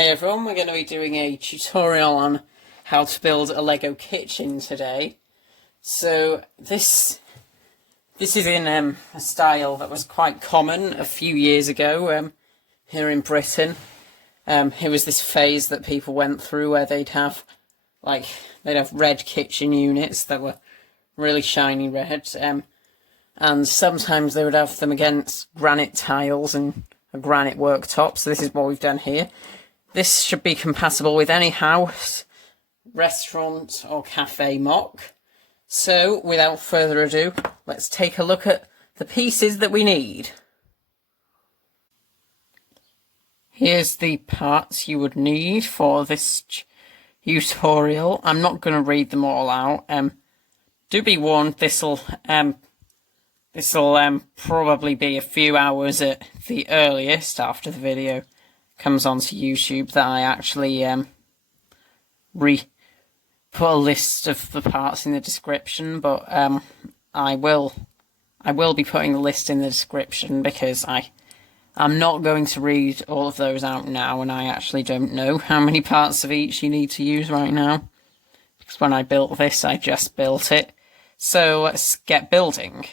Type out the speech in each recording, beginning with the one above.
Hey everyone, we're going to be doing a tutorial on how to build a Lego kitchen today. So this is in a style that was quite common a few years ago here in Britain. It was this phase that people went through where they'd have red kitchen units that were really shiny red, and sometimes they would have them against granite tiles and a granite worktop. So this is what we've done here. This should be compatible with any house, restaurant or cafe mock. So without further ado, let's take a look at the pieces that we need. Here's the parts you would need for this tutorial. I'm not going to read them all out. Do be warned, this'll probably be a few hours at the earliest after the video comes onto YouTube that I actually put a list of the parts in the description, but I will be putting the list in the description because I'm not going to read all of those out now, and I actually don't know how many parts of each you need to use right now, because when I built this I just built it. So let's get building.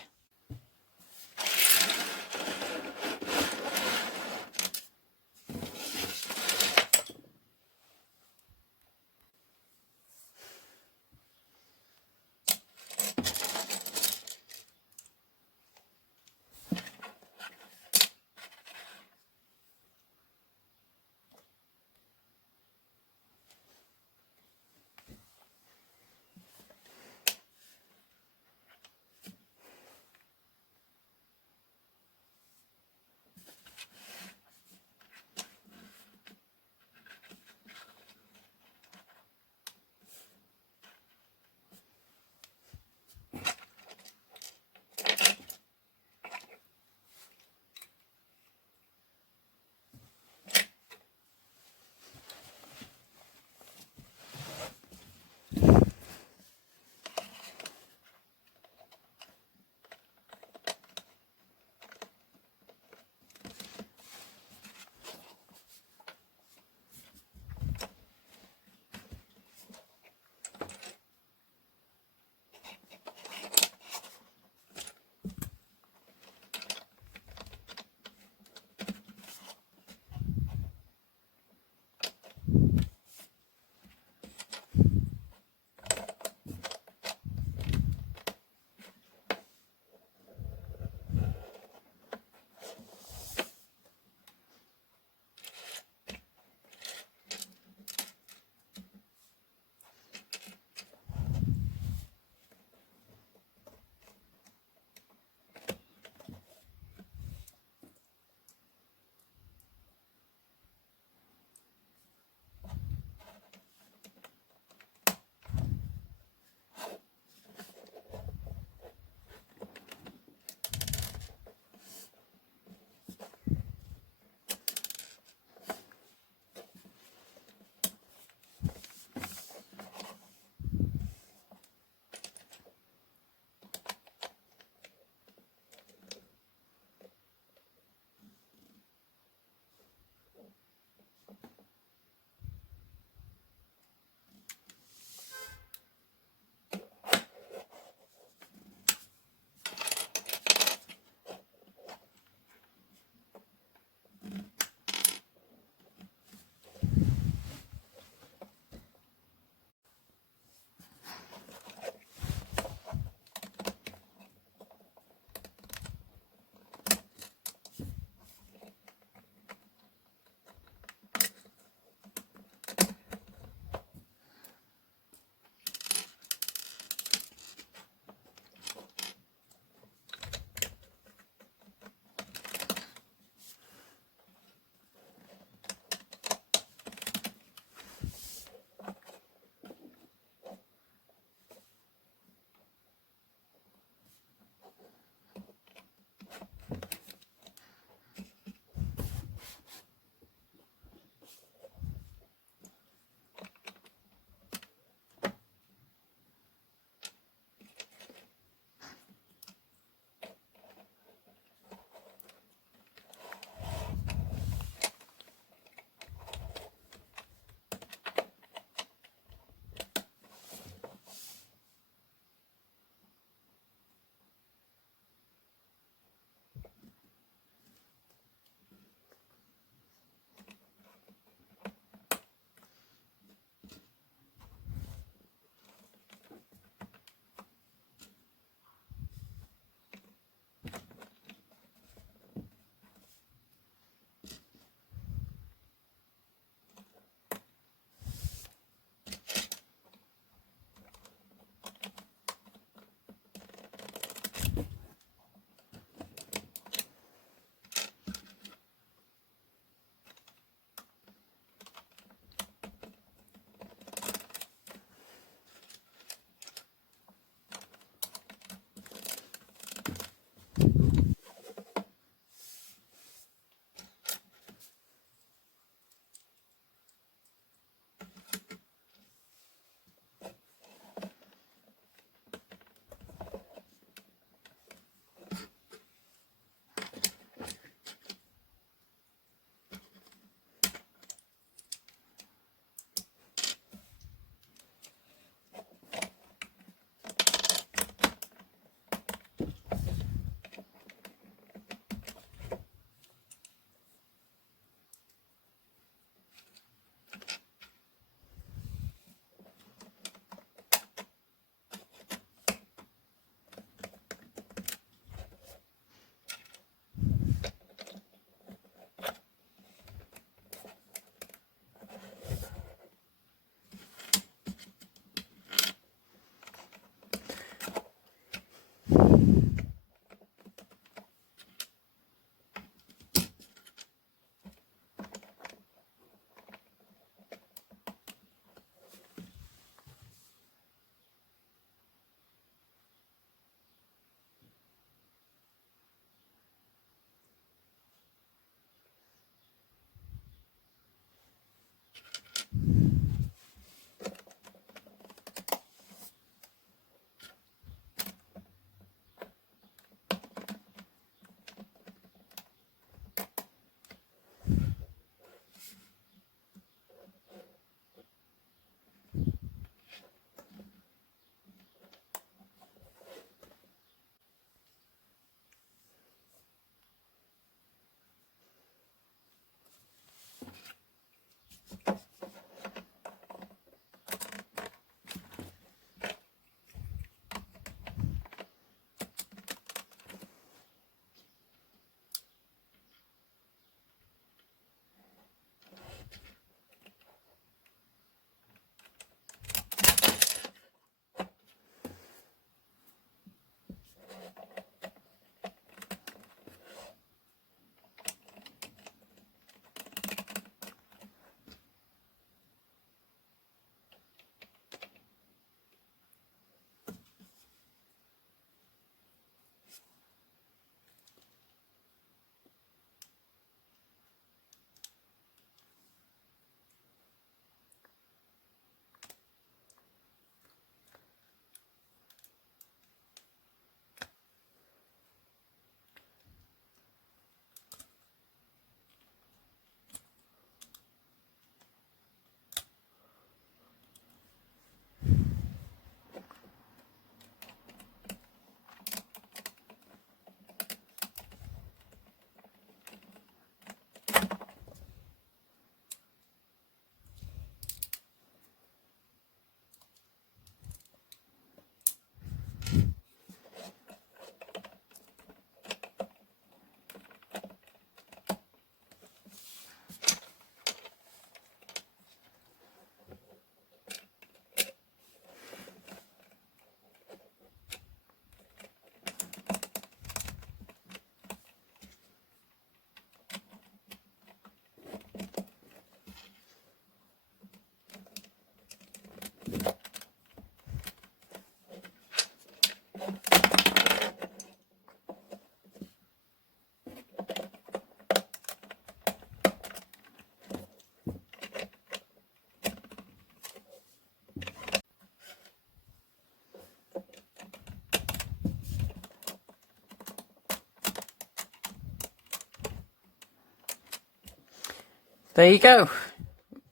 there you go.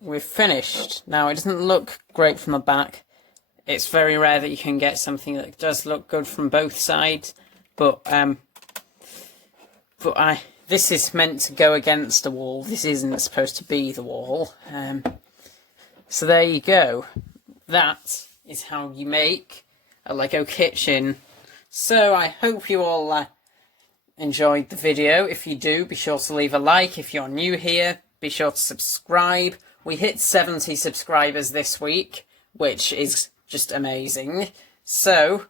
We've finished. Now, it doesn't look great from the back. It's very rare that you can get something that does look good from both sides, but this is meant to go against the wall. This isn't supposed to be the wall. So there you go. That is how you make a Lego kitchen. So I hope you all enjoyed the video. If you do, be sure to leave a like. If you're new here, be sure to subscribe. We hit 70 subscribers this week, which is just amazing. So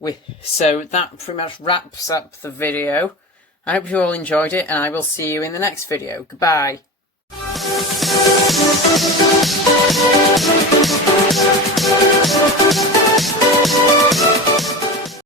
that pretty much wraps up the video. I hope you all enjoyed it, and I will see you in the next video. Goodbye.